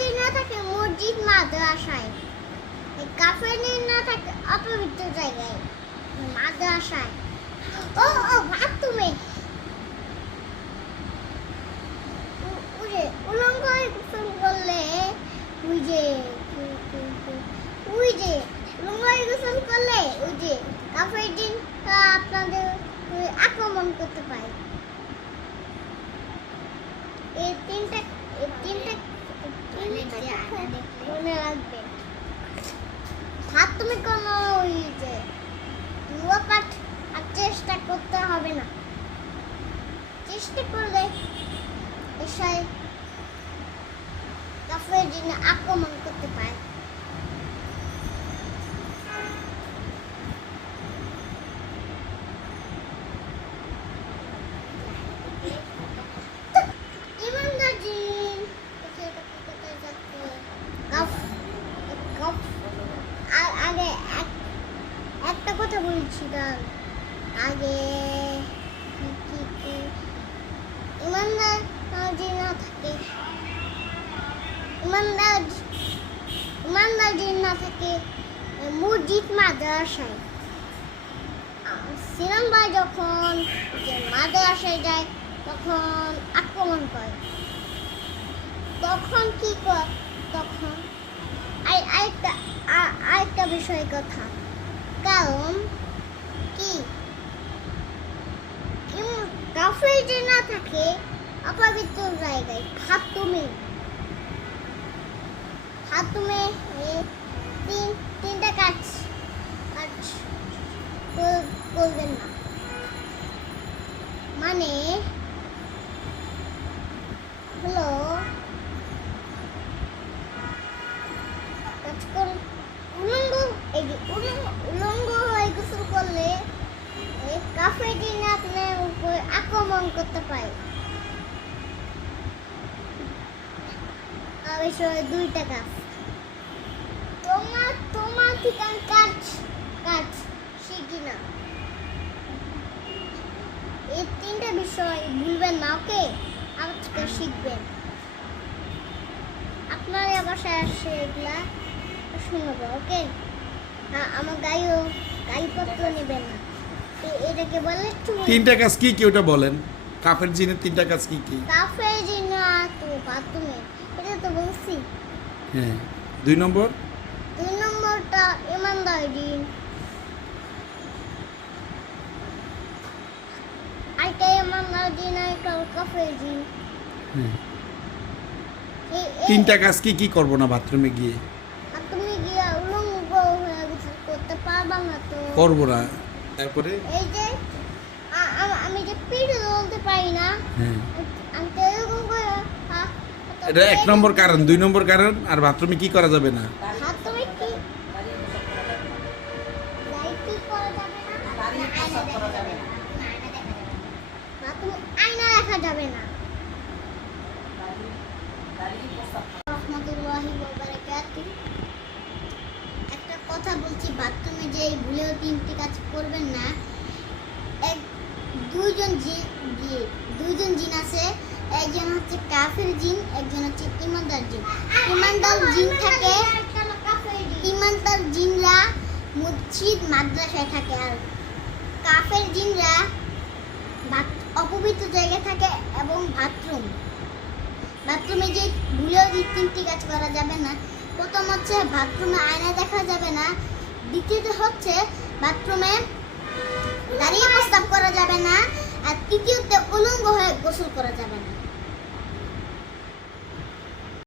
জিন না থাকে মসজিদ মাদ্রাসায়, কাফের জিন না থাকে অপবিত্র জায়গায় মাদ্রাসায়। ও ও বাথরুমে উলঙ্গ হয়ে গোসল করলে ওই যে উলঙ্গ হয়ে গোসল করলে ওই যে কাফের জিন আপনাদের আক্রমণ করতে পারে। এই তিনটা মনে রাখবেন। হাত তুমি কোনো ওই যে পাঠ আর চেষ্টা করতে হবে না, চেষ্টা করলে এসে কাফের জিন আক্রমণ করতে পারে। ইমানদার জিন আগে একটা কথা বলছিলাম আগে, ইমানদার জিন না থাকে, ইমানদার জিন না থাকে মসজিদ মাদ্রাসায়। সিনাম ভাই যখন মাদ্রাসায় যায় তখন আক্রমণ করে, তখন কি কর, তখন আরেকটা বিষয় কথা, কারণ কি কাফের যে না থাকে অপবিত্র জায়গায় হাতুমে তিনটা কাজ করবেন না, মানে হলো উলঙ্গ হয়ে গোসল করলে কাফের জিন আপনার উপর আক্রমণ করতে পারে। অবশ্যই দুইটা কাজ তোমার ঠিক আমি কাজ শিখি না, এই তিনটা বিষয় ভুলবেন না। ওকে, আবার থেকে শিখবেন। আপনার বাসায় আসে এগুলা শুনবো। ওকে, আমার গাড়িপত্র নেবেন না। এটাকে বলে তিনটা কাজ কি কি ওটা বলেন। কাফের জিনের তিনটা কাজ কি কি? কাফের জিন তো বাথরুমে, এটা তো বলছি। হ্যাঁ, দুই নম্বরটা ইমানদার জিন, আরেকটা ইমানদার জিন, আরেকটা কাফের জিন। হ্যাঁ, তিনটা কাজ কি কি করব না বাথরুমে গিয়ে? বাথরুমে গিয়ে উলঙ্গ হয়ে গোসল করতে পারবা না তো। করব না। তারপরে এই যে আমি যে পিঠে তুলতে পারি না, হ্যাঁ, আমি তো এরকম করে এটা এক নম্বর কারণ। দুই নম্বর কারণ, আর বাথরুমে কি করা যাবে না? বাথরুমে কি লাইটই করা যাবে না, আয়না দেখা যাবে না, বাথরুমে আয়না দেখা যাবে না। রাহমাতুল্লাহি ওয়া বারাকাতুহু। একটা কথা বলছি, বাথরুমে যে ভুলেও তিনটি কাজ করবেন না। দুইজন জিন আছে, একজন হচ্ছে কাফের জিন, একজন হচ্ছে ইমানদার জিন। ইমানদার জিনরা মসজিদ মাদ্রাসায় থাকে, আর কাফের জিনরা অপবিত্র জায়গায় থাকে এবং বাথরুমে যে ভুলেও তিনটি কাজ করা যাবে না। প্রথম হচ্ছে বাথরুমে আয়না দেখা যাবে না, দ্বিতীয়ত হচ্ছে বাথরুমে দাঁড়িয়ে প্রস্রাব করা যাবে না, আর তৃতীয়তে উলঙ্গ হয়ে গোসল করা যাবে না।